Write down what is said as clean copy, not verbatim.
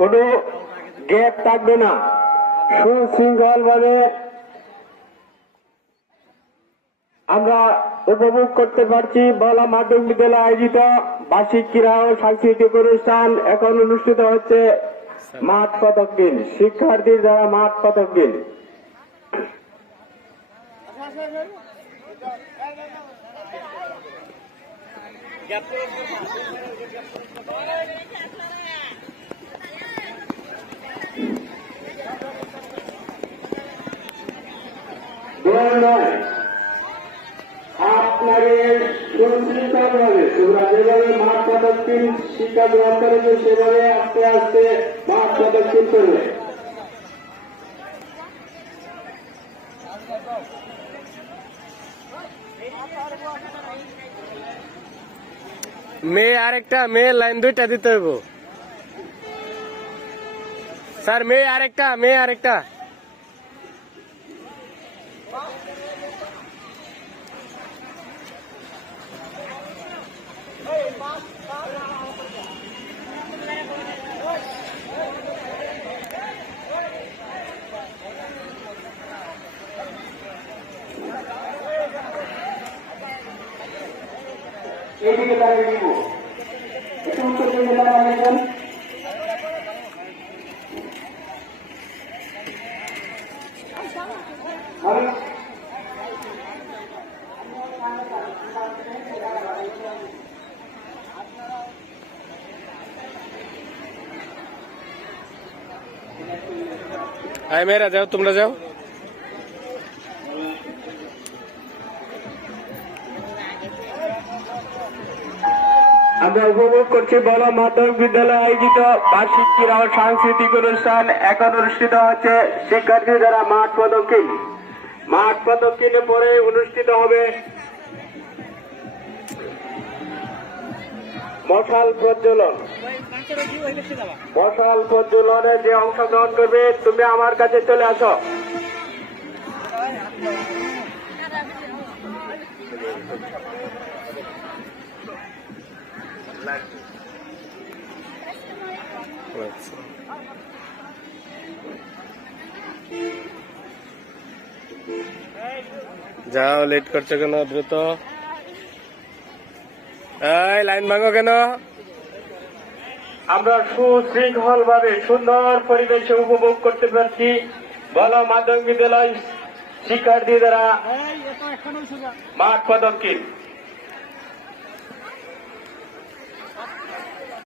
কোনো গ্যাপ থাকবে না। সুশৃঙ্খল ভাবে আমরা উপভোগ করতে পারছি বলা মাধ্যমিক বিদ্যালয় আয়োজিত বার্ষিক ক্রীড়া ও সাংস্কৃতিক অনুষ্ঠান এখন অনুষ্ঠিত হচ্ছে মাঠ পদকহীন শিক্ষার্থীর দ্বারা মাঠ পদকহীন। আপনাদের সুশৃঙ্খলভাবে তোমরা যেভাবে মাঠ পদকহীন শিক্ষা গ্রহণ করেছে সেভাবে আস্তে আস্তে মাঠ পদকহীন করবে। মেয়ে আরেকটা মেয়ে লাইন দুইটা দিতে হইব স্যার। মেয়ে আরেকটা এইদিকে দাঁড়িয়ে দিব একটু উত্তর দিয়ে দিলাম অনেকজন। মেয়েরা যাও, তোমরা যাও। আমরা উপভোগ করছি বলা মাধ্যমিক বিদ্যালয় আয়োজিত বার্ষিক ক্রীড়া ও সাংস্কৃতিক অনুষ্ঠান এখন অনুষ্ঠিত হচ্ছে শিক্ষার্থী দ্বারা মাঠ পদকহীন। মাঠ পদকহীনে পরে অনুষ্ঠিত হবে মশাল প্রজ্বলন। মশাল প্রজ্বলনে যে অংশগ্রহণ করবে তুমি আমার কাছে চলে আসো। যাও, লেট করছো কেন? দ্রুত লাইন ভাঙো কেন? আমরা সুশৃঙ্খল ভাবে সুন্দর পরিবেশে উপভোগ করতে পারছি বলা মাধ্যমিক বিদ্যালয় শিক্ষার্থী দ্বারা মাঠ পদকহীন।